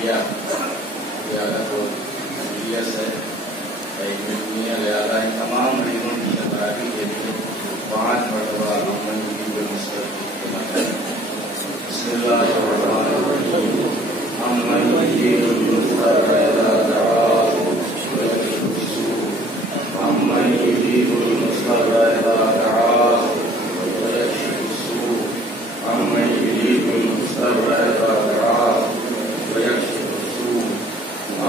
طیبہ زیادہ تو سیریس ہے، ایک ملیا لہٰذا ان تمام مریضوں کی شفاعتی کے لیے 5 مرتبہ امن کی مستقبل کرنا چاہیے۔ بسم اللہ الرحمن الرحیم۔ امن یجیب المضطر اذا دعاه ويكشف السوء، امن یجیب المضطر اذا دعاه ويكشف السوء، امن یجیب المضطر اذا دعاه ويكشف السوء،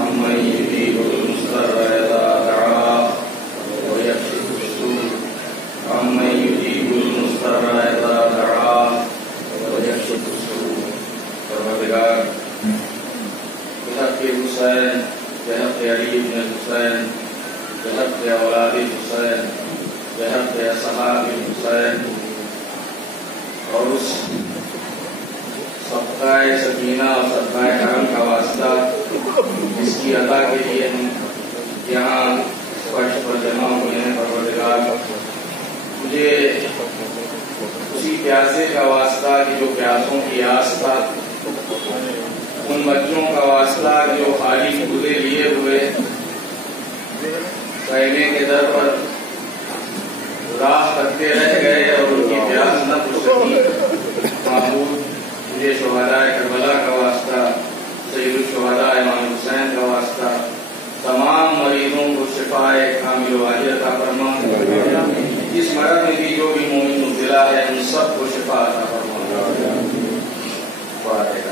امن یجیب المضطر اذا دعاه ويكشف السوء، امن یجیب المضطر اذا دعاه ويكشف السوء۔ پروردگار بحق حسین، بحق علی بن حسین، بحق اولاد حسین، بحق اصحاب حسین، اور اس صدقہ سکینہ اور صدقہ کرم کا واسطہ جس کی عطا کے لیے ہم یہاں اس فرش پر جمع ہوئے ہیں، پروردگار مجھے اسی پیاسے کا واسطہ کہ جو پیاسوں کی آس تھا، ان بچوں کا واسطہ جو خالی کھلے لیے ہوئے خیمے کے در پر راہ کرتے رہ گئے اور ان کی پیاس نہ بجھ سکی، معبود مجھے شہدائے کربلا کا واسطہ، سید الشہداء امام حسین کا واسطہ، تمام مریضوں کو شفائے کامل واجب عطا فرما، جس مرض میں بھی جو بھی مومن مبتلا ہے ان سب کو شفا عطا فرما۔ فاتحہ۔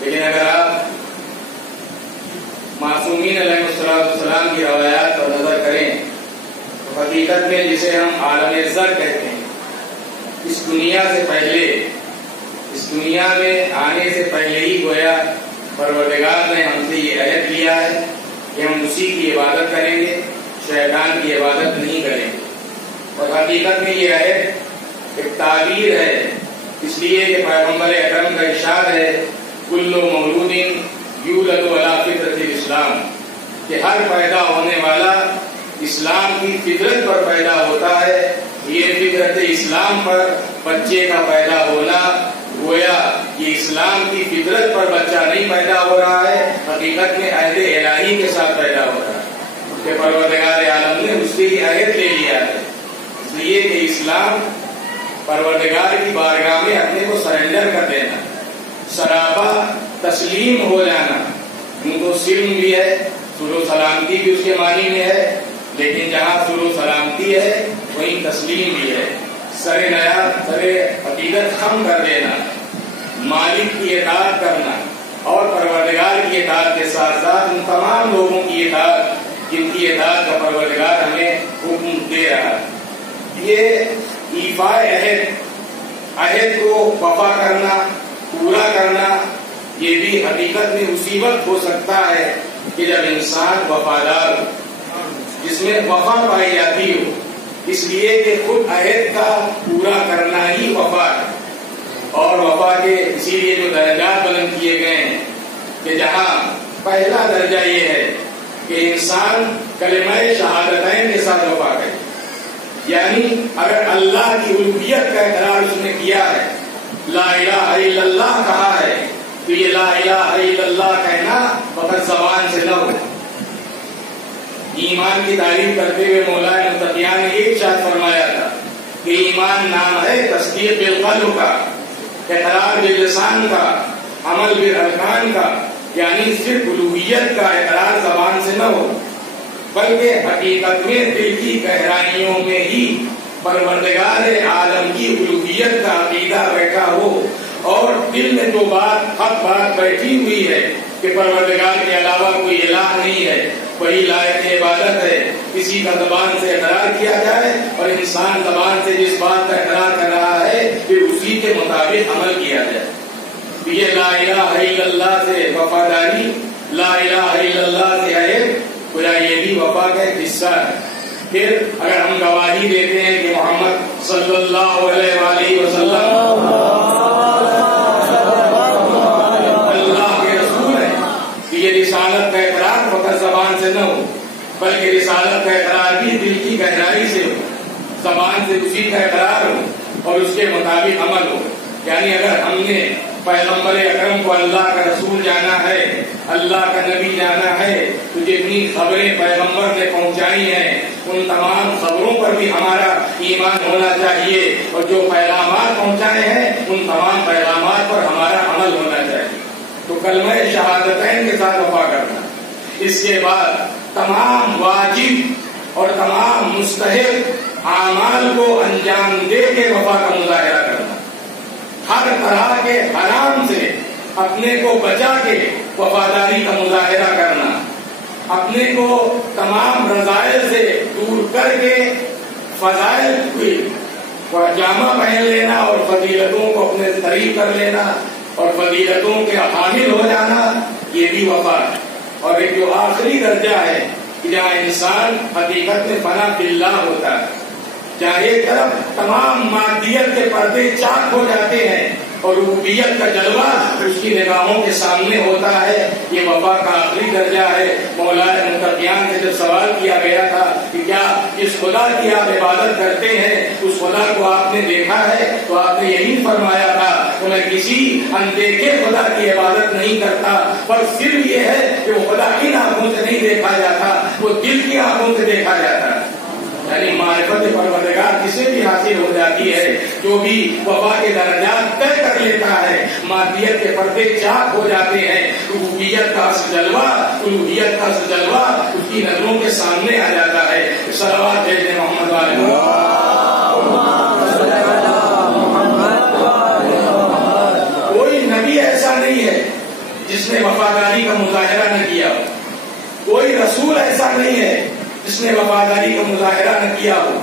لیکن معصومین علیہ السلام کی روایات پر نظر کریں تو حقیقت میں جسے ہم عالم زر کہتے ہیں، اس دنیا سے پہلے، اس دنیا میں آنے سے پہلے ہی گویا پروردگار نے ہم سے یہ عہد لیا ہے کہ ہم اسی کی عبادت کریں گے، شیطان کی عبادت نہیں کریں گے۔ اور حقیقت میں یہ عہد ایک تعبیر ہے، اس لیے کہ پیغمبر اکرم کا ارشاد ہے کل مولود یولد علی فطرت الاسلام، کہ ہر پیدا ہونے والا اسلام کی فطرت پر پیدا ہوتا ہے۔ یہ فطرت اسلام پر بچے کا پیدا ہونا گویا یہ اسلام کی فطرت پر بچہ نہیں پیدا ہو رہا ہے، حقیقت میں عہد الہی کے ساتھ پیدا ہو رہا ہے کہ پروردگار عالم نے اس سے یہ عہد لے لیا ہے، اس لیے کہ اسلام پروردگار کی بارگاہ میں اپنے کو سرنڈر کر دینا، سراپا تسلیم ہو جانا۔ ان کو سلم بھی ہے، سر و سلامتی بھی اس کے معنی میں ہے، لیکن جہاں سر و سلامتی ہے وہیں تسلیم بھی ہے، سر عقیدت خم کر دینا، مالک کی اطاعت کرنا اور پروردگار کی اطاعت کے ساتھ ساتھ ان تمام لوگوں کی اطاعت جن کی اطاعت کا پروردگار ہمیں حکم دے رہا ہے۔ یہ ایفائے عہد کو وفا کرنا، پورا کرنا، یہ بھی حقیقت میں اسی وقت ہو سکتا ہے کہ جب انسان وفادار ہو، جس میں وفا پائی جاتی ہو، اس لیے کہ خود عہد کا پورا کرنا ہی وفا ہے۔ اور وفا کے اسی لیے جو درجات بلند کیے گئے ہیں کہ جہاں پہلا درجہ یہ ہے کہ انسان کلمہ شہادتین کے ساتھ وفا کرے، یعنی اگر اللہ کی الوہیت کا اقرار اس نے کیا ہے، لا الہ الا اللہ کہا ہے، تو یہ لا الہ الا اللہ کہنا فقط زبان سے نہ ہو۔ ایمان کی تعریف کرتے ہوئے مولا متقیان نے ایک شاد فرمایا تھا کہ ایمان نام ہے تصدیق بالقلب کا، اقرار باللسان کا، عمل بالارکان کا، یعنی صرف الوہیت کا اقرار زبان سے نہ ہو بلکہ حقیقت میں دل کی گہرائیوں میں ہی پروردگار عالم کی الوہیت کا عقیدہ بیٹھا ہو، اور دل میں جو حق بات بیٹھی ہوئی ہے کہ پروردگار کے علاوہ کوئی الہ نہیں ہے، وہی لائق عبادت ہے، کسی کا زبان سے اقرار کیا جائے اور انسان زبان سے جس بات کا اقرار کر رہا ہے پھر اسی کے مطابق عمل کیا جائے۔ یہ لا الہ الا اللہ سے وفاداری، لا الہ الا اللہ سے عہد، گویا یہ بھی وفا کا ایک حصہ ہے۔ پھر اگر ہم گواہی دیتے ہیں کہ محمد صلی اللہ علیہ وآلہ وسلم اللہ کے رسول ہیں، کہ یہ رسالت کا اقرار فقط زبان سے نہ ہو بلکہ رسالت کا اقرار بھی دل کی گہرائی سے ہو، زبان سے اسی کا اقرار ہو اور اس کے مطابق عمل ہو۔ یعنی اگر ہم نے پیغمبر اکرم کو اللہ کا رسول جانا ہے، اللہ کا نبی جانا ہے، تو جتنی خبریں پیغمبر نے پہنچائی ہیں ان تمام خبروں پر بھی ہمارا ایمان ہونا چاہیے، اور جو پیغامات پہنچائے ہیں ان تمام پیغامات پر ہمارا عمل ہونا چاہیے۔ تو کلمہ شہادتین کے ساتھ وفا کرنا، اس کے بعد تمام واجب اور تمام مستحب اعمال کو انجام دے کے وفا کا مظاہرہ کرنا، ہر طرح کے حرام سے اپنے کو بچا کے وفاداری کا مظاہرہ کرنا، اپنے کو تمام رذائل سے دور کر کے فضائل کو جامہ پہن لینا اور فضیلتوں کو اپنے قریب کر لینا اور فضیلتوں کے حامل ہو جانا، یہ بھی وفا ہے۔ اور ایک جو آخری درجہ ہے کہ جہاں انسان حقیقت میں فنا باللہ ہوتا ہے، جہاں ایک طرف تمام مادیت کے پردے چاک ہو جاتے ہیں اور ربوبیت کا جلوہ اس کی نگاہوں کے سامنے ہوتا ہے، یہ وفا کا آخری درجہ ہے۔ مولا متقیان سے جب سوال کیا گیا تھا کہ کیا جس خدا کی آپ عبادت کرتے ہیں اس خدا کو آپ نے دیکھا ہے، تو آپ نے یہی فرمایا تھا کہ میں کسی اندیکھے خدا کی عبادت نہیں کرتا، پر صرف یہ ہے کہ وہ خدا کی آنکھوں سے نہیں دیکھا جاتا، وہ دل کی آنکھوں سے دیکھا جاتا ہے۔ یعنی معرفت پروردگار جسے بھی حاصل ہو جاتی ہے، جو بھی وفا کے درجات طے کر لیتا ہے، مادیت کے پردے چاک ہو جاتے ہیں، ربوبیت کا اصل جلوہ، الوہیت کا اصل جلوہ اس کی نظروں کے سامنے آ جاتا ہے۔ صلوات بھیجیں محمد والے۔ کوئی نبی ایسا نہیں ہے جس نے وفاداری کا مظاہرہ نہ کیا ہو، کوئی رسول ایسا نہیں ہے جس نے وفاداری کا مظاہرہ نہ کیا ہو،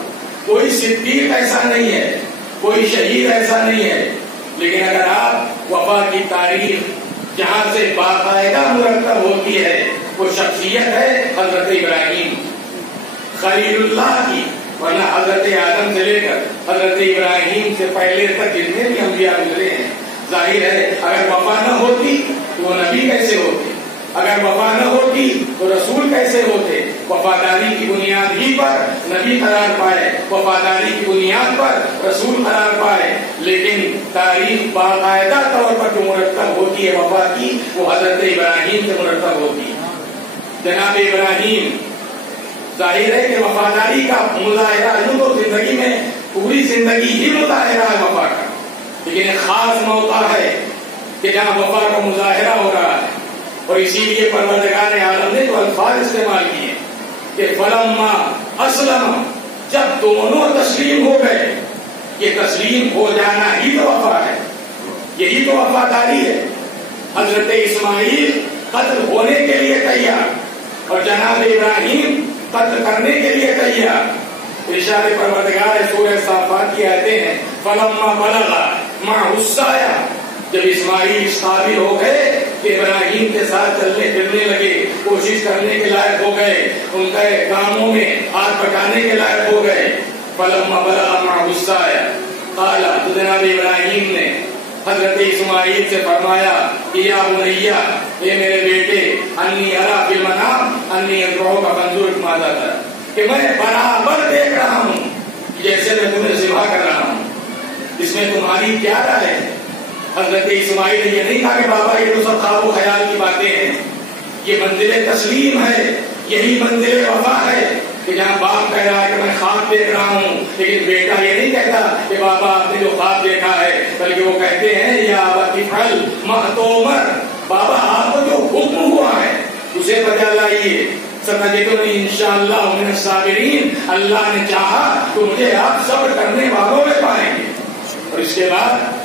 کوئی صدیق ایسا نہیں ہے، کوئی شہید ایسا نہیں ہے. لیکن اگر آپ وفا کی تاریخ جہاں سے باقاعدہ مرتب ہوتی ہے وہ شخصیت ہے حضرت ابراہیم خلیل اللہ کی. ورنہ حضرت آدم سے لے کر حضرت ابراہیم سے پہلے تک جتنے بھی انبیاء گزرے ہیں، ظاہر ہے اگر وفا نہ ہوتی تو وہ نبی کیسے ہوتے، اگر وفا نہ ہوتی تو رسول کیسے ہوتے. وفاداری کی بنیاد ہی پر نبی قرار پائے، وفاداری کی بنیاد پر رسول قرار پائے. لیکن تاریخ باقاعدہ طور پر جو مرتب ہوتی ہے وفا کی، وہ حضرت ابراہیم سے مرتب ہوتی ہے. جناب ابراہیم ظاہر ہے کہ وفاداری کا مظاہرہ یوں تو زندگی میں پوری زندگی ہی مظاہرہ ہے وفا کا، لیکن ایک خاص موقع ہے کہ جہاں وفا کا مظاہرہ ہو رہا ہے. اور اسی لیے پروردگار عالم نے جو الفاظ استعمال کیے کہ فلما اسلم، جب دونوں تسلیم ہو گئے. یہ تسلیم ہو جانا ہی تو وفا ہے، یہی تو وفاداری ہے. حضرت اسماعیل قتل ہونے کے لیے تیار اور جناب ابراہیم قتل کرنے کے لیے تیار. ارشاد پروردگار سورہ صافات کی آیتیں ہیں فلما بلغ معه السعی، جب اسماعیل قابل ہو گئے کہ ابراہیم کے ساتھ چلنے پھرنے لگے، کوشش کرنے کے لائق ہو گئے، ان کے کاموں میں ہاتھ پکانے کے لائق ہو گئے. فلما بلغ معه السعی قال، تو جناب ابراہیم نے حضرت اسماعیل سے فرمایا کہ یا بنیا، اے میرے بیٹے، انی ارا فی المنام انی اذبحک فانظر ماذا ترى، کہ میں برابر دیکھ رہا ہوں جیسے میں تمہیں ذبح کر رہا ہوں، اس میں تمہاری کیا رائے ہے؟ حضرت اسماعیل نے یہ نہیں کہا کہ بابا یہ تو سب خواب و خیال کی باتیں ہیں. یہ منزل تسلیم ہے، یہی منزل وفا ہے کہ جہاں باپ کہہ رہا ہے کہ میں خواب دیکھ رہا ہوں، لیکن بیٹا یہ نہیں کہتا کہ بابا آپ نے جو خواب دیکھا ہے، بلکہ وہ کہتے ہیں یا ابت افعل ما تؤمر، بابا آپ کو جو حکم ہوا ہے اسے بجا لائیے. ستجدنی انشاءاللہ من الصابرین، اللہ نے چاہا تو مجھے آپ صبر کرنے والوں میں پائیں گے. اور اس کے بعد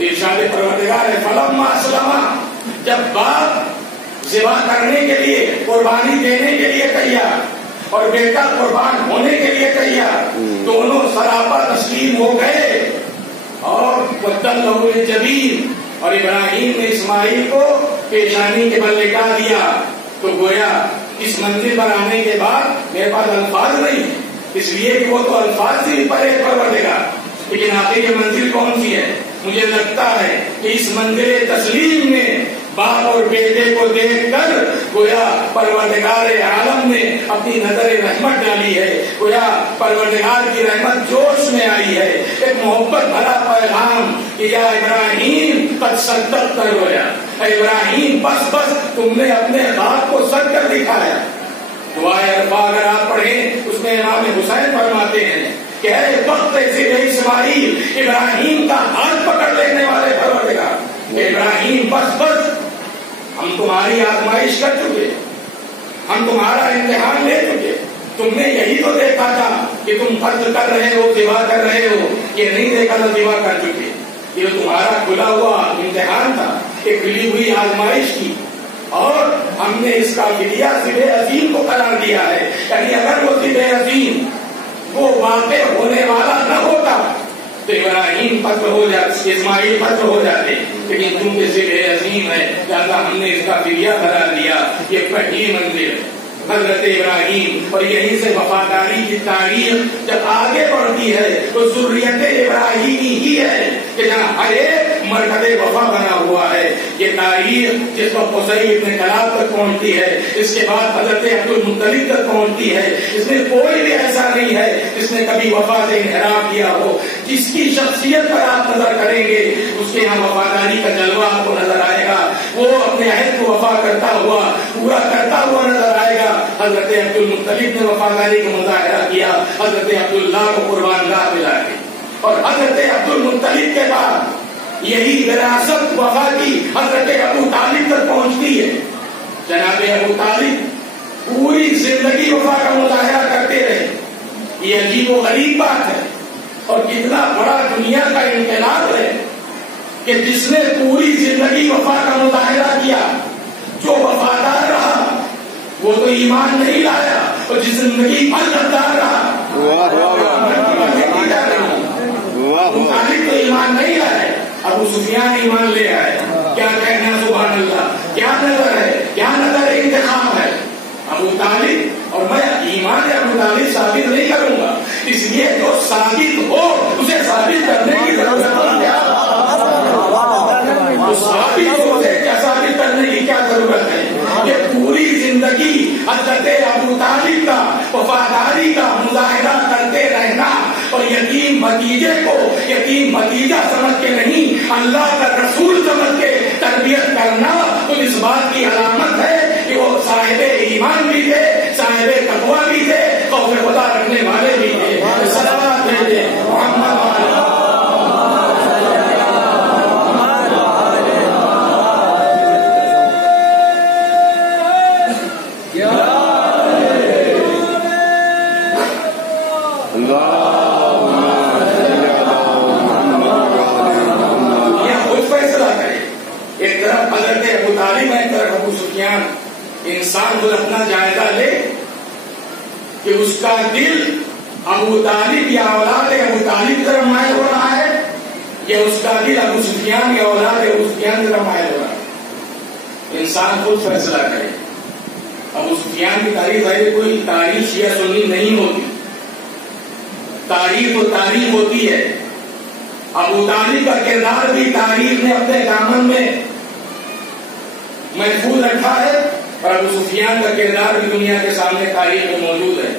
ارشاد پروردگار ہے فلما اسلم، جب باپ ذبح کرنے کے لیے، قربانی دینے کے لیے تیار اور بیٹا قربان ہونے کے لیے تیار، دونوں سراپا تسلیم ہو گئے. اور وَتَلَّهُ لِلْجَبِينِ، اور ابراہیم نے اسماعیل کو پیشانی کے بل لٹا دیا. تو گویا اس منزل پر آنے کے بعد میرے پاس الفاظ نہیں، اس لیے کہ وہ تو الفاظ سے بھی پرے پروردگار، لیکن آگے یہ منزل کون سی ہے؟ مجھے لگتا ہے کہ اس منزل تسلیم میں باپ اور بیٹے کو دیکھ کر گویا پروردگار عالم نے اپنی نظر رحمت ڈالی ہے، گویا پروردگار کی رحمت جوش میں آئی ہے. ایک محبت بھرا پیغام کہ یا ابراہیم قد صدقت رؤیا، اے ابراہیم بس بس تم نے اپنے خواب کو سچ کر دکھایا. دعائے اربع اگر آپ پڑھیں اس میں امام حسین فرماتے ہیں کہ اے وقت سے اسماعیل، ابراہیم کا ہاتھ پکڑ لینے والے پروردگار، ابراہیم بس بس ہم تمہاری آزمائش کر چکے، ہم تمہارا امتحان لے چکے. تم نے یہی تو دیکھا تھا کہ تم قتل کر رہے ہو، ذبح کر رہے ہو، یہ نہیں دیکھا تھا ذبح کر چکے. یہ تمہارا کھلا ہوا امتحان تھا، ایک کھلی ہوئی آزمائش کی، اور ہم نے اس کا فدیہ ذبح عظیم کو قرار دیا ہے. یعنی اگر وہ ذبح عظیم وہ واقع ہونے والا نہ ہوتا تو ابراہیم قتل ہو جاتے، اسماعیل قتل ہو جاتے، لیکن چونکہ ذبح عظیم ہے لہذا ہم نے اس کا فدیہ قرار دیا. یہ پہلی منزل حضرت ابراہیم، اور یہیں سے وفاداری کی تاریخ جب آگے بڑھتی ہے تو ذریت ابراہیمی ہی ہے کہ جہاں ہر ایک مرکز وفا بنا ہوا ہے. یہ تاریخ جس پر قصی ابن کلاب تک پہنچتی ہے، اس کے بعد حضرت عبد المطلب تک پہنچتی ہے. اس میں کوئی بھی ایسا نہیں ہے جس نے کبھی وفا سے انحراف کیا ہو. جس کی شخصیت پر آپ نظر کریں گے اس کے یہاں وفاداری کا جلوہ آپ کو نظر آئے گا. وہ اپنے عہد کو وفا کرتا ہوا، پورا کرتا ہوا نظر آئے گا. حضرت عبد المطلب نے وفاداری کا مظاہرہ کیا حضرت عبداللہ کو قربان گاہ پہ لا کے، اور حضرت عبد المطلب کے بعد یہی وراثت وفا کی حضرت ابو طالب تک پہنچتی ہے. جناب ابو طالب پوری زندگی وفا کا مظاہرہ کرتے رہے. یہ عجیب و غریب بات ہے اور کتنا بڑا دنیا کا انقلاب ہے کہ جس نے پوری زندگی وفا کا مظاہرہ کیا، جو وفادار رہا وہ تو ایمان نہیں لایا اور جس زندگی بھر غدار رہا. ابو طالب تو ایمان نہیں لائے, ابو سفیان ایمان لے آئے. کیا کہنا سبحان اللہ, کیا نظر ہے, کیا نظر انتخاب ہے. ابو طالب اور میں ایمان ابو طالب ثابت نہیں کروں گا, اس لیے جو ثابت ہو اسے ثابت کرنے کی ضرورت ہے. ثابت ہو اسے کیا ثابت کرنے کی کیا ضرورت ہے. یہ پوری زندگی حضرت ابو طالب کا وفاداری کا مظاہرہ کرتے رہنا اور یتیم بھتیجے کو یتیم بھتیجا سمجھ کے نہیں اللہ کا رسول سمجھ کے تربیت کرنا تو اس بات کی علامت ہے کہ وہ صاحب ایمان بھی تھے, صاحب تقویٰ بھی تھے, خوف خدا رکھنے والے بھی تھے. صلوات بھیجیں محمد انسان خود اپنا جائزہ لے کہ اس کا دل ابو طالب یا اولاد ابو طالب کی طرف مائل ہو رہا ہے یا اس کا دل ابو سفیان یا اولاد ابو سفیان کی طرف مائل ہو رہا ہے. انسان خود فیصلہ کرے. ابو سفیان کی تاریخ ہے کوئی تاریخ شیعہ سنی نہیں ہوتی, تاریخ تو تاریخ ہوتی ہے. ابو طالب کا کردار بھی تاریخ نے اپنے دامن میں محفوظ رکھا ہے اور ابو سفیان کا کردار بھی دنیا کے سامنے تاریخ میں موجود ہے.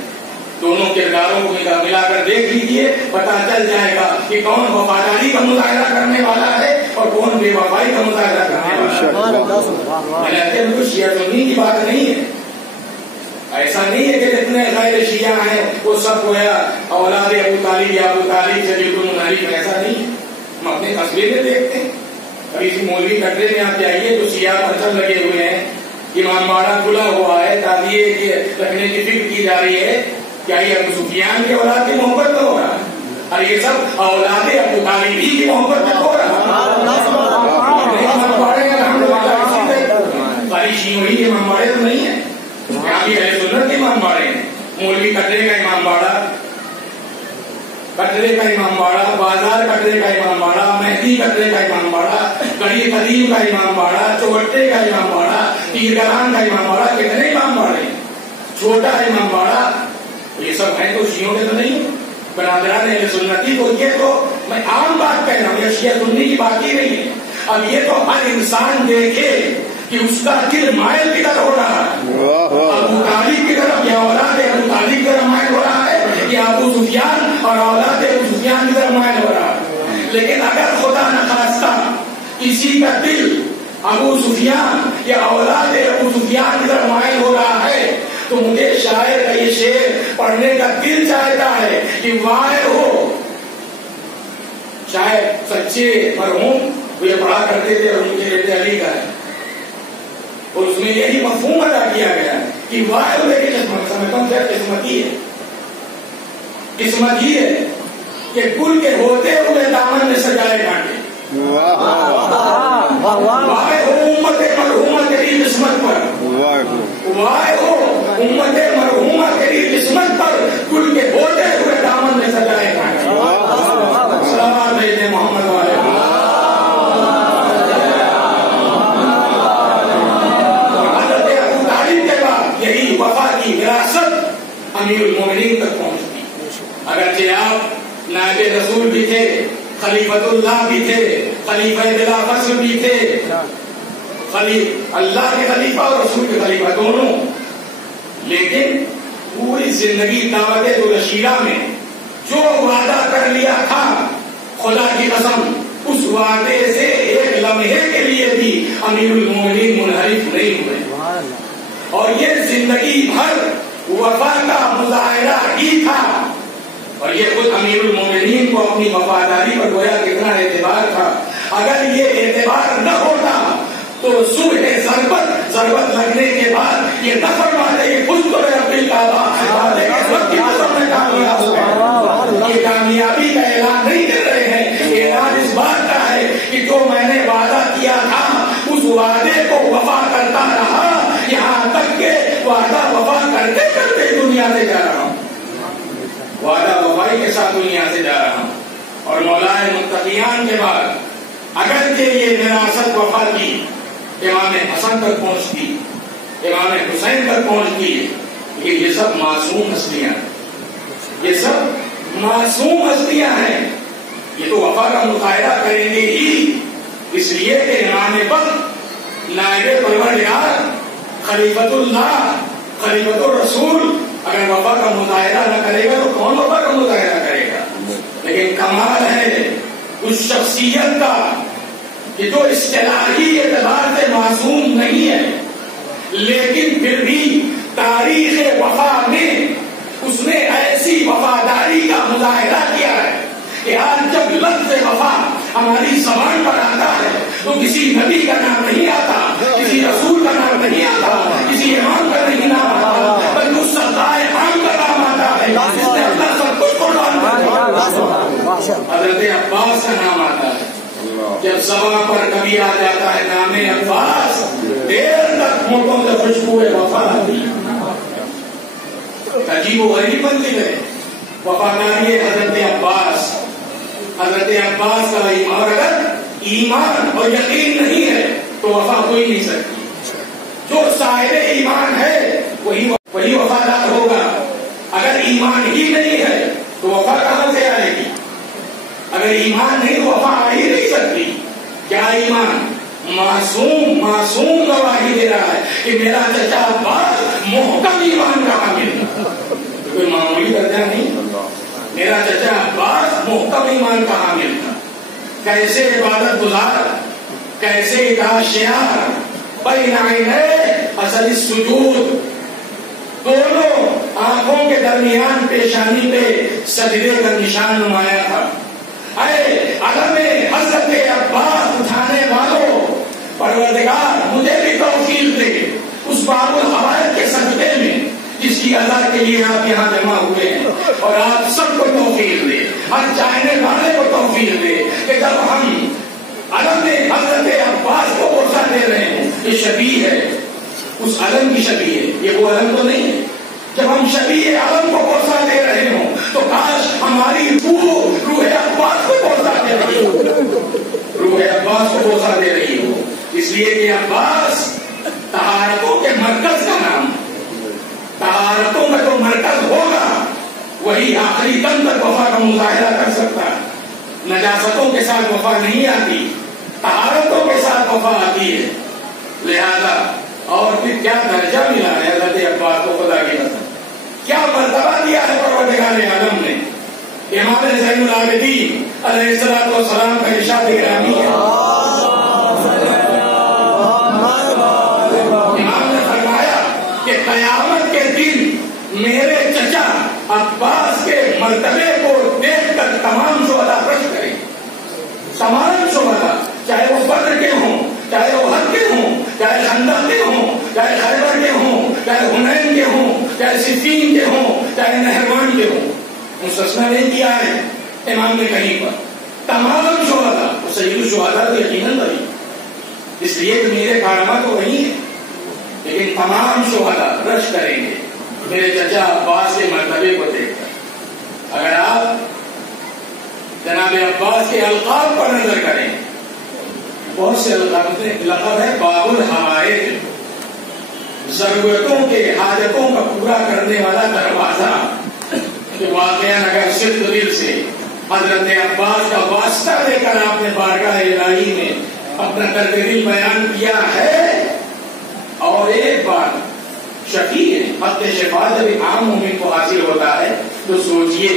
دونوں کرداروں کو ملا کر دیکھ لیجیے, پتا چل جائے گا کہ کون وفاداری کا مظاہرہ کرنے والا ہے اور کون بے وفائی کا مظاہرہ کرنے والا ہے. شیعہ سنی کی بات نہیں ہے. ایسا نہیں ہے کہ جتنے غیر شیعہ ہیں وہ سب گویا اولاد ابو طالب یا ابو طالب سے بالکل منحرف, ایسا نہیں ہے. ہم اپنے قصبے میں دیکھتے ہیں. ابھی اسی مولوی کٹرے میں آپ جائیے تو سیاہ پتھر لگے ہوئے ہیں, امام باڑہ کھلا ہوا ہے, تعزیے رکھنے کی فکر کی جا رہی ہے. کیا یہ ابو سفیان کی اولاد کی محبت میں ہو رہا ہے؟ اور یہ سب اولاد ابو طالب ہی کی محبت میں ہو رہا ہے. ساری شیعوں ہی امام باڑے تو نہیں ہے, یہاں بھی اہل سنت کے امام باڑے ہیں. مولوی کٹرے کا امام باڑہ, کٹرے کا امام باڑہ, بازار کٹرے کا امام باڑہ, مہدی کٹرے کا امام باڑہ, گڑی قدیم کا امام باڑہ, چوٹے کا امام باڑہ, پیرگران کا امام باڑہ, کتنے امام باڑے, چھوٹا امام باڑہ, یہ سب ہیں تو شیعوں کے تو نہیں. برادران اہل سنتی تو یہ تو میں عام بات کہہ رہا ہوں, یہ شیعہ سنی کی بات ہی نہیں ہے. اب یہ تو ہر انسان دیکھے کہ اس کا دل مائل کی طرف ہو رہا ہے ابو طالب کی طرف یا اولاد ابو طالب کی طرف مائل ہو رہا ہے یا ابو سفیان اور اولاد ابو سفیان کی طرف مائل ہو رہا ہے. لیکن اگر خدا نخواستہ کسی کا دل ابو سفیان یا اولاد ابو سفیان کی طرف مائل ہو رہا ہے تو مجھے شاعر کا یہ شعر پڑھنے کا دل چاہتا ہے کہ وائر ہو. شاعر سچے مرحوم وہ یہ پڑھا کرتے تھے اور مجھے علی کا ہے اور اس میں یہی مفہوم ادا کیا گیا کہ وائر ہوئے کہ قسمت ہی ہے کہ گل کے ہوتے ہوئے دامن میں سجائے کانٹے. وائے ہو امت مرحومہ تیری قسمت پر, وائے ہو امت مرحومہ تیری قسمت پر گل کے ہوتے ہوئے دامن میں سجائے کانٹے. سلامات بھیجیں محمد والے. حضرت ابو طالب کے بعد یہی وفا کی وراثت امیر المومنین تک پہنچتی. اگرچہ آپ نائب رسول بھی تھے, خلیفۃ اللہ بھی تھے, خلیفہ بلا فصل بھی تھے, اللہ کے خلیفہ اور رسول کے خلیفہ دونوں, لیکن پوری زندگی دعوت الرشیدہ میں جو وعدہ کر لیا تھا خدا کی قسم اس وعدے سے ایک لمحے کے لیے بھی امیر المومنین منحرف نہیں ہوئے اور یہ زندگی بھر وفا کا مظاہرہ ہی تھا. اور یہ خود امیر المومنین کو اپنی وفاداری پر گویا کتنا اعتبار تھا. اگر یہ اعتبار نہ ہوتا تو صبح ضربت لگنے کے بعد یہ نہ فرماتے یہ خود تو اپنی یہ کامیابی کا اعلان نہیں کر رہے ہیں. اعلان اس بات کا ہے کہ جو میں نے وعدہ کیا تھا اس وعدے کو وفا کرتا رہا, یہاں تک کہ وعدہ وفا کرتے کرتے دنیا سے جا رہا ہوں، وعدہ وفائی کے ساتھ دنیا سے جا رہا ہوں. اور مولائے متقیان کے بعد اگرچہ یہ وراثت وفا کی امام حسن تک پہنچتی، امام حسین تک پہنچتی ہے، لیکن یہ سب معصوم ہستیاں ہیں، یہ سب معصوم ہستیاں ہیں. یہ تو وفا کا مظاہرہ کریں گے ہی، اس لیے کہ امام وقت نائب پروردگار خلیفۃ اللہ خلیفۃ الرسول اگر وفا کا مظاہرہ نہ کرے گا تو کون وفا کا مظاہرہ کرے گا؟ لیکن کمال ہے اس شخصیت کا کہ جو اصطلاحی اعتبار سے معصوم نہیں ہے، لیکن پھر بھی تاریخ وفا میں اس نے ایسی وفاداری کا مظاہرہ کیا ہے کہ آج جب لفظ وفا ہماری زبان پر آتا ہے تو کسی نبی کا نام نہیں آتا، کسی رسول کا نام نہیں آتا، کسی امام کا نہیں نام آتا، بلکہ اس سردار عام کا نام آتا ہے جس نے اپنا سب کچھ قربان کر دیا. حضرت عباس کا نام آتا ہے. جب زبان پر کبھی آ جاتا ہے نام عباس، دیر تک ملکوں سے خوشبو وفا آتی. عجیب و غریب منزل ہے وفاداری حضرت عباس. حضرت عباس کا ایمان، اگر ایمان اور یقین نہیں ہے تو وفا کوئی نہیں سکتی. جو صاحب ایمان ہے وہی وفادار ہوگا. اگر ایمان ہی نہیں ہے تو وفا کہاں سے آئے گی؟ اگر ایمان نہیں تو وفا آ ہی نہیں سکتی. کیا ایمان؟ معصوم گواہی دے رہا ہے کہ میرا چچا عباس محکم ایمان کا حامل تھا، کوئی معمولی درجہ نہیں. میرا چچا عباس محکم ایمان کا حامل تھا. کیسے عبادت گزار، کیسے اطاعتشیار، بین عینیہ اثر السجود، دونوں آنکھوں کے درمیان پیشانی پہ سجدے کا نشان نمایا تھا. اے علم حضرت عباس اٹھانے والوں، پروردگار مجھے بھی توفیق دے اس باب الحوائج کے سجدے میں جس کی ادا کے لیے آپ یہاں جمع ہوئے ہیں، اور آپ سب کو توفیق دے، ہر چاہنے والے کو توفیق دے کہ جب ہم علم حضرت عباس کو بوسہ دے رہے ہیں، یہ شبیہ ہے اس علم کی شبیہ ہے، یہ وہ علم تو نہیں ہے. جب ہم شبیہ علم کو بوسہ دے رہے ہوں تو کاش ہماری روح عباس کو بوسہ دے رہی ہو، روح عباس کو بوسہ دے رہی ہو. اس لیے کہ عباس طہارتوں کے مرکز کا نام ہے. طہارتوں کا جو مرکز ہوگا وہی آخری دم تک وفا کا مظاہرہ کر سکتا ہے. نجاستوں کے ساتھ وفا نہیں آتی، طہارتوں کے ساتھ وفا آتی ہے. لہذا اور پھر کیا درجہ ملا ہے حضرت عباس کو خدا کی قسم، کیا مرتبہ دیا ہے پروردگار عالم نے. امام زین العابدین علیہ الصلوۃ والسلام کا ارشاد گرامی ہے، امام نے فرمایا کہ قیامت کے دن میرے چچا عباس کے مرتبے کو دیکھ کر تمام شہداء رشک کریں. تمام شہداء، چاہے وہ بدر کے ہوں، چاہے وہ احد کے ہوں، چاہے خندق کے ہوں، چاہے خیبر کے ہوں، چاہے حنین کے ہوں، چاہے صفین کے ہوں، چاہے نہروان کے ہوں. مستثنیٰ نہیں کیا ہے امام نے کہیں پر. تمام شہداء، سید الشہداء تو یقیناً وہی، اس لیے کہ میرے کارنامہ تو وہی ہے، لیکن تمام شہداء رشک کریں گے میرے چچا عباس کے مرتبے کو دیکھ کر. اگر آپ جناب عباس کے القاب پر نظر کریں، بہت سے لقب ہے باب الحوائج، ضرورتوں کے حاجتوں کا پورا کرنے والا دروازہ. کہ واقعاً اگر صدق دل سے حضرت عباس کا واسطہ لے کر آپ نے بارگاہ الہی میں اپنا درد دل بیان کیا ہے، اور ایک بار شفیع حق شفاعت جب عام مومن کو حاصل ہوتا ہے تو سوچئے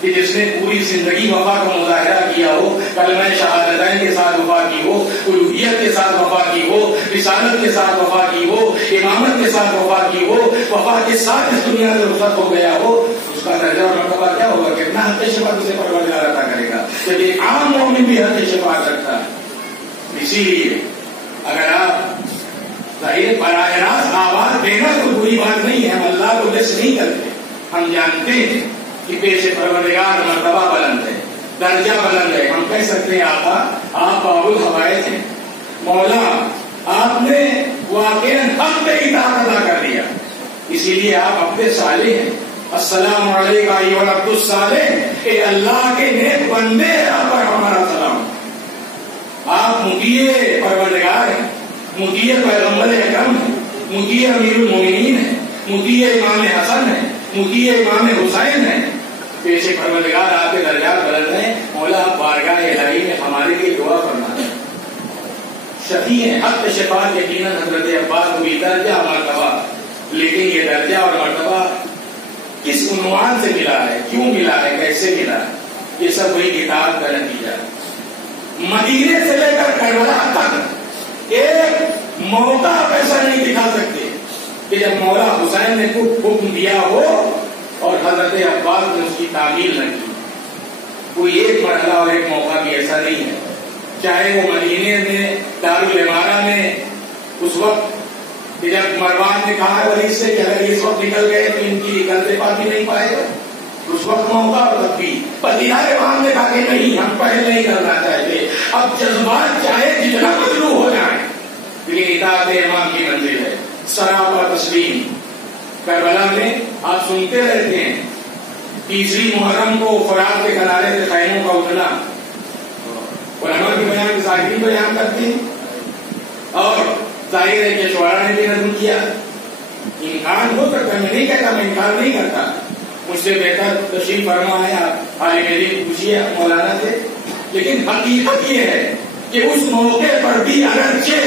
کہ جس نے پوری زندگی وفا کا مظاہرہ کیا ہو، کلمہ شہادتین کے ساتھ وفا کی ہو، الوہیت کے ساتھ وفا کی ہو، رسالت کے ساتھ وفا کی ہو، امامت کے ساتھ وفا کی ہو، وفا کے ساتھ اس دنیا سے رخصت ہو گیا ہو، اس کا درجہ اور مرتبہ کیا ہوگا؟ کتنا حق شفاعت اسے پروردگار عطا کرے گا، جب ایک عام مومن بھی حق شفاعت رکھتا ہے. اسی لیے اگر آپ ظاہر براہ راست آواز دینا تو بری بات نہیں ہے، ہم اللہ کو لسٹ نہیں کرتے، ہم جانتے ہیں کہ پیش پروردگار مرتبہ بلند ہے، درجہ بلند ہے. ہم کہہ سکتے ہیں آقا آپ باب الحوائج ہیں، مولا آپ نے واقعاً حق پہ اطاعت ادا کر دیا، اسی لیے آپ اپنے صالح ہیں. السلام علیکم ایھا العبد الصالح، اے اللہ کے نیک بندے، آپ پر ہمارا سلام. آپ مطیع پروردگار ہیں، مطیع پیغمبر اکرم ہیں، مطیع امیر المومنین ہیں، مطیع امام حسن ہیں، مطیع امام حسین ہیں. پیش پروردگار آپ کے درجات بلند ہیں. مولا آپ بارگاہ الہی میں ہمارے لیے دعا فرمائیں. شفیع ہیں، حق شفاعت یقیناً حضرت عباس کو بھی درجہ مرتبہ، لیکن یہ درجہ اور مرتبہ کس عنوان سے ملا ہے، کیوں ملا ہے، کیسے ملا ہے، یہ سب وہی کتاب کا نتیجہ ہے. مدینے سے لے کر کربلا تک ایک موقع آپ ایسا نہیں دکھا سکتے کہ جب مولا حسین نے حکم دیا ہو اور حضرت عباس نے اس کی تعمیل نہ کی. کوئی ایک مرحلہ اور ایک موقع بھی ایسا نہیں ہے، چاہے وہ مدینے میں دارالامارہ میں اس وقت کہ جب مروان نے کہا ولید سے کہ اگر اس وقت نکل گئے تو ان کی غلطی پاکی نہیں پائے گا، اس وقت موقع اور تب بھی پتیار امام نے کہا کہ نہیں، ہم پہلے نہیں کرنا چاہتے. اب جذبات چاہے جتنا مطلوب ہو جائیں لیکن اطاعت امام کی منزل ہے. سراپا تسلیم. کربلا میں آپ سنتے رہتے ہیں 3 محرم کو فرات کے کنارے سے خیموں کا اٹھنا، علماء کے بیان ظاہری بیان کرتے ہیں اور ظاہر ہے کہ شعراء نے بھی نظم کیا. امکان ہو سکتا ہے، میں نہیں کہتا، میں انکار نہیں کرتا، مجھ سے بہتر تشریف فرما ہے آپ عالم دین پوچھیے مولانا سے. لیکن حقیقت یہ ہے کہ اس موقع پر بھی اگرچہ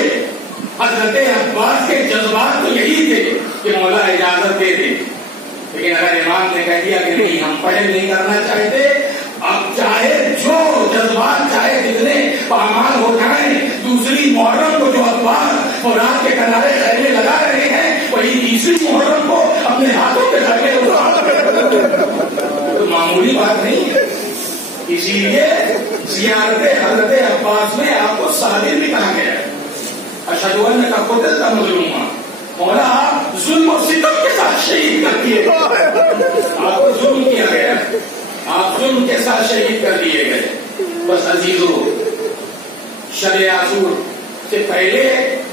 حضرت عباس کے جذبات تو یہی تھے کہ مولا اجازت دے دے، لیکن اگر امام نے کہہ دیا کہ نہیں، ہم پہل نہیں کرنا چاہتے، اب چاہے جو جذبات چاہے جتنے پامال ہو جائیں، دوسری محرم کو جو عباس فرات کے کنارے خیمے لگا رہے ہیں وہی 3 محرم کو اپنے ہاتھوں کے خیمے تو معمولی بات نہیں ہے. اسی لیے زیارت حضرت عباس میں آپ کو صابر بھی کہا گیا ہے. اشہد ان قتلت مظلوما، مولا آپ ظلم و ستم کے ساتھ شہید کر دیے، آپ کو ظلم کیا گیا، آپ ظلم کے ساتھ شہید کر دیے گئے. بس عزیزو، شب عاشور سے پہلے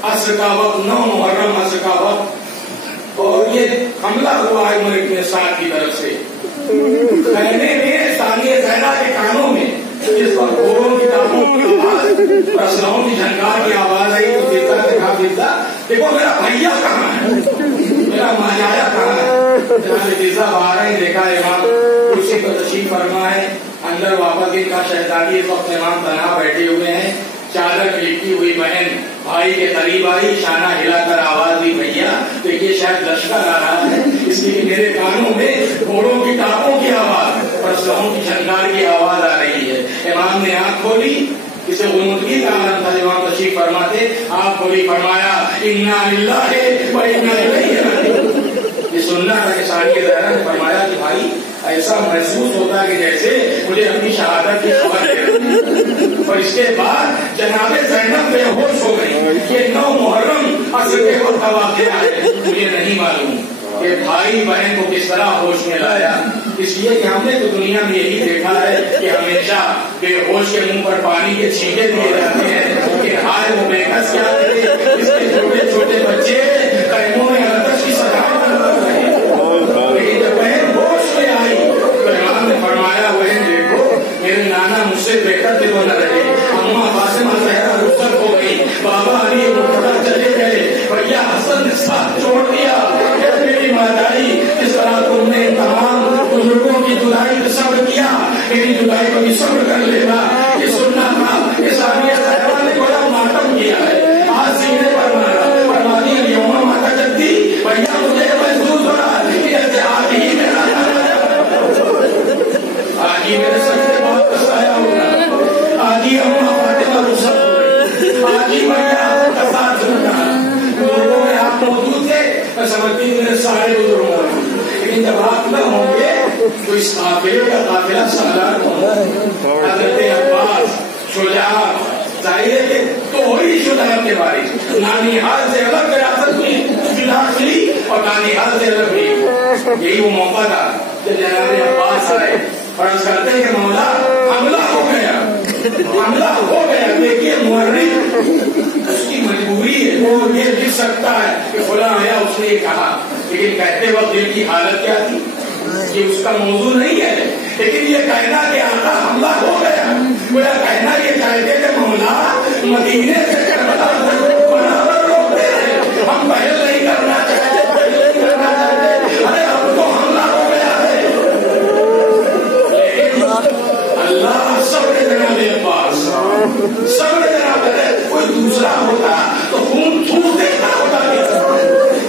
عصر کا وقت، 9 محرم عصر کا وقت، اور یہ حملہ ہوا ہے ملک میں ساتھ کی طرف سے. خیمے میں ثانیہ زہرا کے کانوں میں جس پر گھوڑوں کی ٹانگوں کی آواز اور اسلحوں کی جھنکار کی آواز آئی تو دیتا دکھا دیتا، دیکھو میرا بھیا کہاں ہے، میرا ماجایا کہاں ہے. جناب فیضا باہر ہی دیکھا امام کرسی پر تشریف فرما ہے، اندر واپس ان کا شہزادی اس وقت امام تنہا بیٹھے ہوئے ہیں. چادر لپٹی ہوئی بہن بھائی کے قریب آئی، شانہ ہلا کر آواز دی، بھیا دیکھیے شاید لشکر آ رہا ہے، اس لیے میرے کانوں میں گھوڑوں کی ٹانگوں کی آواز اور اسلحوں کی جھنکار کی آواز آ رہی ہے. امام نے آنکھ کھولی، اسے غنودگی کا عالم تھا. امام تشریف فرماتے آنکھ کھولی، فرمایا انا للہ و انا الیہ راجعون. یہ سننا تھا کہ ثانیہ زہرا نے فرمایا کہ بھائی ایسا محسوس ہوتا ہے کہ جیسے مجھے اپنی شہادت کی خبر ہے. اور اس کے بعد جناب زینب بے ہوش ہو گئی. یہ 9 محرم عصر کے وقت کا واقعہ ہے، مجھے نہیں معلوم کہ بھائی بہن کو کس طرح ہوش میں لایا. اس لیے کہ ہم نے تو دنیا میں یہی دیکھا ہے کہ ہمیشہ بے ہوش کے منہ پر پانی کے چھینٹے دیے جاتے ہیں کہ ہائے وہ بے کس کیا کرے، اس کے چھوٹے چھوٹے بچے خیموں میں آتش کی سجاوٹ کر رہے ہیں. لیکن جب بہن ہوش میں آئی تو امام نے فرمایا بہن دیکھو میرے نانا مجھ سے بہتر دل نہ رہے، اماں فاطمہ زہرا رخصت ہو گئی، بابا علی مرتضیٰ چلے گئے، بھیا حسن نے ساتھ چھوڑ دیا. میری مادائی جس طرح تم نے تمام بزرگوں کی جدائی میں صبر کیا، میری جدائی کو بھی صبر کر لینا. یہ سننا تھا کہ ثانیہ زہرا نے بڑا ماتم کیا ہے، آج سینے پر مارا، فرمانی یوم ماتا جدی، بھیا مجھے محسوس ہو رہا ہے کہ جیسے آج ہی میرا آج ہی میرے سر سے بہت کسایا ہوگا، آج ہی اماں فاطمہ رخصت ہو گئی، آج ہی بھیا آپ کا ساتھ چھوڑا. بزرگوں میں آپ موجود تھے، میں سمجھتی ہوں میرے سارے بزرگ موجود، لیکن جب آپ نہ ہوں گے تو اس قافلے کا قافلہ سالار ہوگا. حضرت عباس شجاعت ظاہر ہے کہ تو ہی شجاعت کے بارے نانی حال سے الگ ریاست ہوئی، شجاعت ملی اور نانی حال سے الگ ہوئی. یہی وہ موقع تھا جب جناب عباس آئے اور عرض کرتے ہیں کہ مولا حملہ ہو گیا، حملہ ہو گیا. دیکھیے مورخ اس کی مجبوری ہے، وہ یہ لکھ سکتا ہے کہ فلاں آیا اس نے کہا، لیکن کہتے وقت دل کی حالت کیا تھی یہ اس کا موضوع نہیں ہے. لیکن یہ کہنا کہ آقا حملہ ہو گیا, وہ کہنا یہ چاہتے کہ مولا مدینے سے کربلا برابر روکتے ہیں, ہم پہل نہیں کرنا چاہتے, ارے اب تو حملہ ہو گیا ہے. لیکن اللہ صبر جناب عباس, صبر جناب, کوئی دوسرا ہوتا تو خون تھوک دیتا ہوتا,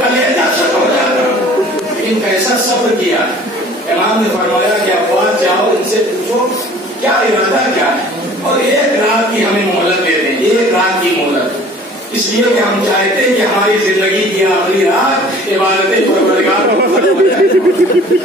کلیجہ شک ہو جاتا. لیکن کیسا صبر کیا. امام نے فرمایا کہ عباس جاؤ ان سے پوچھو کیا ارادہ کیا ہے, اور ایک رات کی ہمیں مہلت دے دیں, ایک رات کی مہلت, اس لیے کہ ہم چاہتے ہیں کہ ہماری زندگی کی آخری رات عبادت پروردگار کو ہو جائے.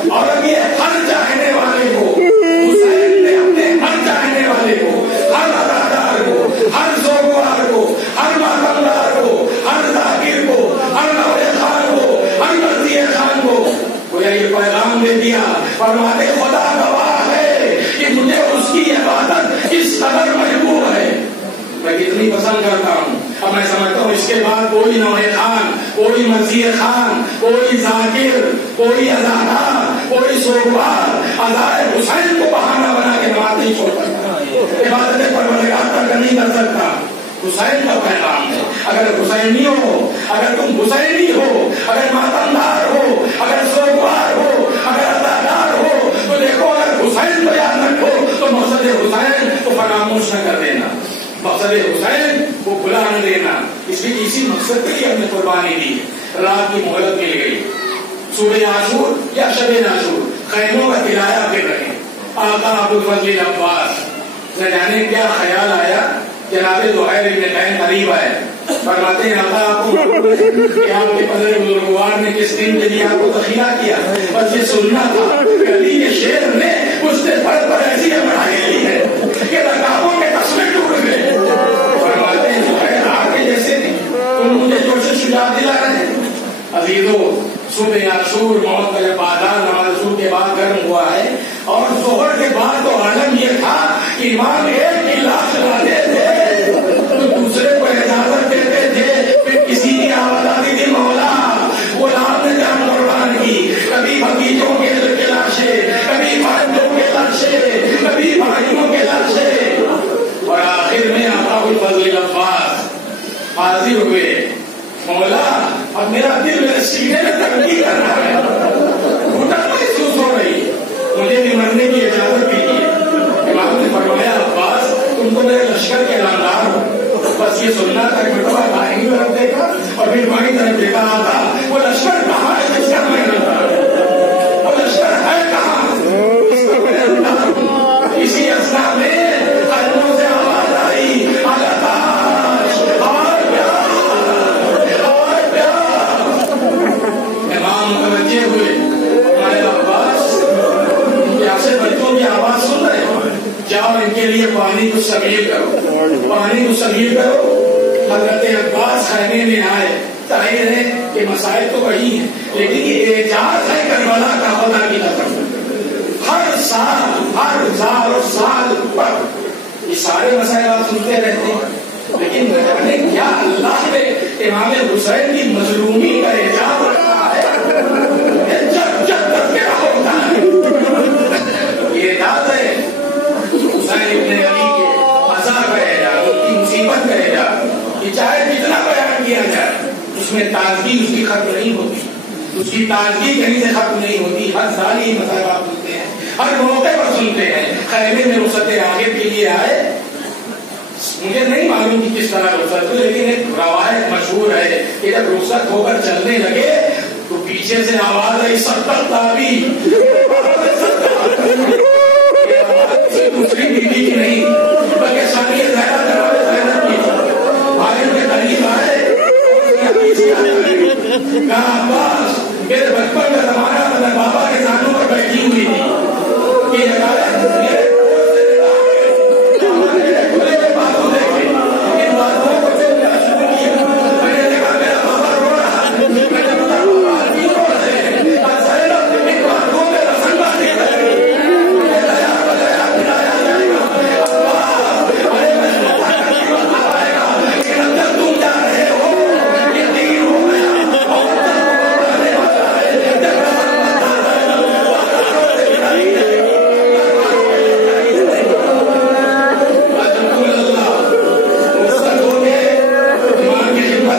اور اب یہ ہر چاہنے والے کو, حسین نے اپنے ہر چاہنے والے کو, ہر اداکار کو, ہر سوگوار کو, ہر ماتمدار کو, ہر ذاکر کو, ہر نوے خان کو, ہر مرضی خان کو یہ پیغام دے دیا. فرماتے خدا گواہ ہے کہ مجھے اس کی عبادت اس قدر محبوب ہے, میں کتنی پسند کرتا ہوں. اب میں سمجھتا ہوں اس کے بعد کوئی نوے خان, کوئی مرضی خان, کوئی ذاکر, کوئی اداکار, کوئی سوگوار ادائے حسین کو بہانہ بنا کے نماز نہیں چھوڑ سکتا, عبادت پروردگار تک نہیں کر سکتا. حسین کا پیغام ہے. اگر حسینی ہو, اگر تم حسینی ہو, اگر ماتمدار ہو, اگر سوگوار ہو, اگر اداکار ہو, تو دیکھو اگر حسین کو یاد رکھو تو مقصد حسین کو فراموش نہ کر دینا, مقصد حسین کو بھلا نہ دینا. اس لیے اسی مقصد کے لیے ہم نے قربانی دی. رات کی مہلت مل گئی. سورہ عاشور یا شب عاشور خیموں کا کرایہ پھر رکھیں. آقا ابوالفضل عباس نہ جانے کیا خیال آیا, جناب زہیر ابن قین قریب آئے, فرماتے ہیں آقا آپ کو کہ آپ کے پدر بزرگوار نے کس دن کے لیے آپ کو تخیہ کیا, بس یہ سننا تھا کہ علی کے شیر نے اس نے فرد پر ایسی بڑھائی لی ہے کہ رکابوں کے تسمے ٹوٹ گئے. فرماتے ہیں زہیر آپ کے جیسے نہیں, تم مجھے جوش شجاعت دلا رہے ہیں. عزیزو صبح عاشور موت کا جب بادار نماز ظہر کے بعد گرم ہوا ہے, اور ظہر کے بعد تو عالم یہ تھا کہ امام ایک کی لاش لاتے تھے تو دوسرے کو اجازت دیتے تھے, پھر کسی کی آواز آتی تھی مولا غلام نے جان قربان کی. کبھی بھتیجوں کے لاشیں, کبھی بھائیوں کے لاشیں, کبھی بھائیوں کے لاشیں, اور آخر میں آقا ابوالفضل عباس حاضر ہوئے. مولا اب میرا دل میرے سینے میں تنگی کر رہا ہے, گھٹن محسوس ہو رہی, مجھے بھی مرنے کی اجازت دیجیے. امام نے فرمایا عباس تم تو میرے لشکر کے نامدار ہو, بس یہ سننا تھا کہ مرتبہ دائیں طرف دیکھا اور پھر بائیں طرف دیکھا آتا, وہ لشکر کہاں ہے جس کا میں نامدار ہوں, وہ لشکر ہے کہاں اس کا میں نامدار ہوں. اسی اثنا میں قدموں سے آواز آئی, امام متوجہ ہوئے. ہمارے عباس پیاسے بچوں کی آواز سن رہے ہو, جاؤ ان کے لیے پانی کو سمیل کرو, پانی کو سمیل کرو. حضرت عباس خیمے میں آئے. ظاہر ہے کہ مسائل تو وہی ہیں, لیکن یہ اعجاز ہے کربلا کا خدا کی طرف. ہر سال ہر ہزار سال پر یہ سارے مسائل آپ سنتے رہتے ہیں, لیکن نہ جانے کیا اللہ نے امام حسین کی مظلومی کا اعجاز رکھا ہے. جب جب تک کیا ہوتا ہے یہ اعجاز ہے. حسین ابن علی کے عزا کا اعجاز, ان کی مصیبت کا اعجاز, کہ چاہے جتنا بیان کیا جائے اس میں تازگی اس کی ختم نہیں ہوتی, اس کی تازگی کہیں سے ختم نہیں ہوتی. ہر سال یہ مسائل آپ سنتے ہیں, ہر موقع پر سنتے ہیں. خیمے میں رخصت آخر کے لیے آئے, مجھے نہیں معلوم کہ کس طرح رخصت ہوئی, لیکن ایک روایت مشہور ہے کہ جب رخصت ہو کر چلنے لگے تو پیچھے سے آواز آئی 70 تابی. دوسری بیوی کی نہیں بلکہ ثانیہ زہرا جناب زینب کی. بھائی کے قریب آئے, کہا عباس میرے بچپن کا زمانہ تھا, میں بابا کے سانوں پر بیٹھی ہوئی تھی,